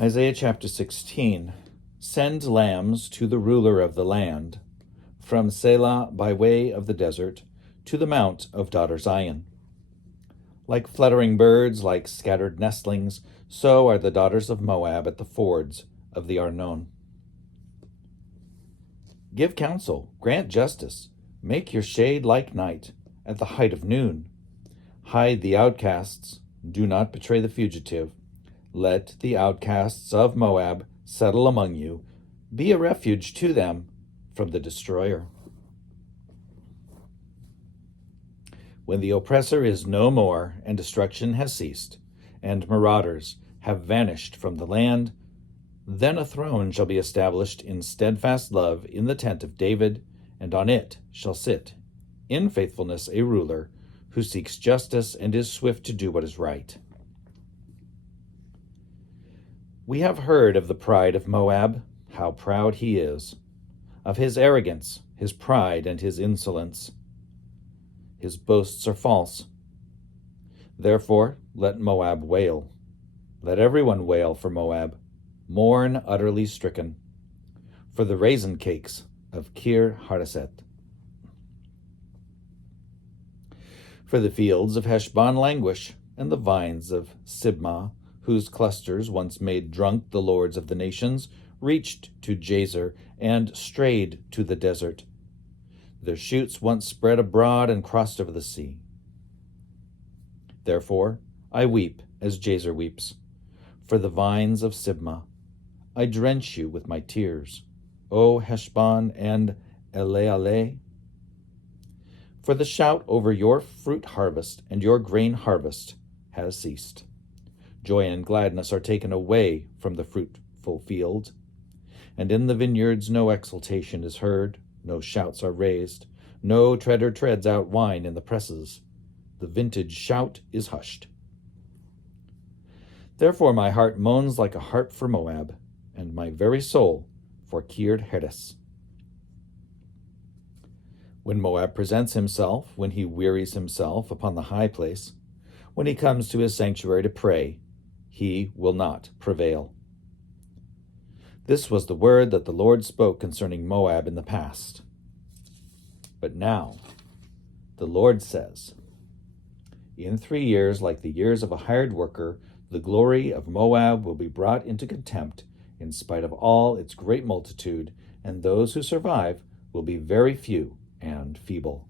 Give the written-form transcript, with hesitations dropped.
Isaiah chapter 16. Send lambs to the ruler of the land, from Selah by way of the desert, to the mount of daughter Zion. Like fluttering birds, like scattered nestlings, so are the daughters of Moab at the fords of the Arnon. Give counsel, grant justice, make your shade like night, at the height of noon. Hide the outcasts, do not betray the fugitive. Let the outcasts of Moab settle among you. Be a refuge to them from the destroyer. When the oppressor is no more, and destruction has ceased, and marauders have vanished from the land, then a throne shall be established in steadfast love in the tent of David, and on it shall sit, in faithfulness, a ruler who seeks justice and is swift to do what is right. We have heard of the pride of Moab, how proud he is, of his arrogance, his pride, and his insolence. His boasts are false. Therefore, let Moab wail. Let everyone wail for Moab, mourn utterly stricken, for the raisin cakes of Kir Hareset. For the fields of Heshbon languish, and the vines of Sibmah, whose clusters once made drunk the lords of the nations, reached to Jazer and strayed to the desert. Their shoots once spread abroad and crossed over the sea. Therefore I weep as Jazer weeps, for the vines of Sibmah. I drench you with my tears, O Heshbon and Elealeh. For the shout over your fruit harvest and your grain harvest has ceased. Joy and gladness are taken away from the fruitful field, and in the vineyards no exultation is heard, no shouts are raised, no treader treads out wine in the presses. The vintage shout is hushed. Therefore my heart moans like a harp for Moab, and my very soul for Kir Heres. When Moab presents himself, when he wearies himself upon the high place, when he comes to his sanctuary to pray, he will not prevail. This was the word that the Lord spoke concerning Moab in the past. But now, the Lord says, in 3 years, like the years of a hired worker, the glory of Moab will be brought into contempt in spite of all its great multitude, and those who survive will be very few and feeble.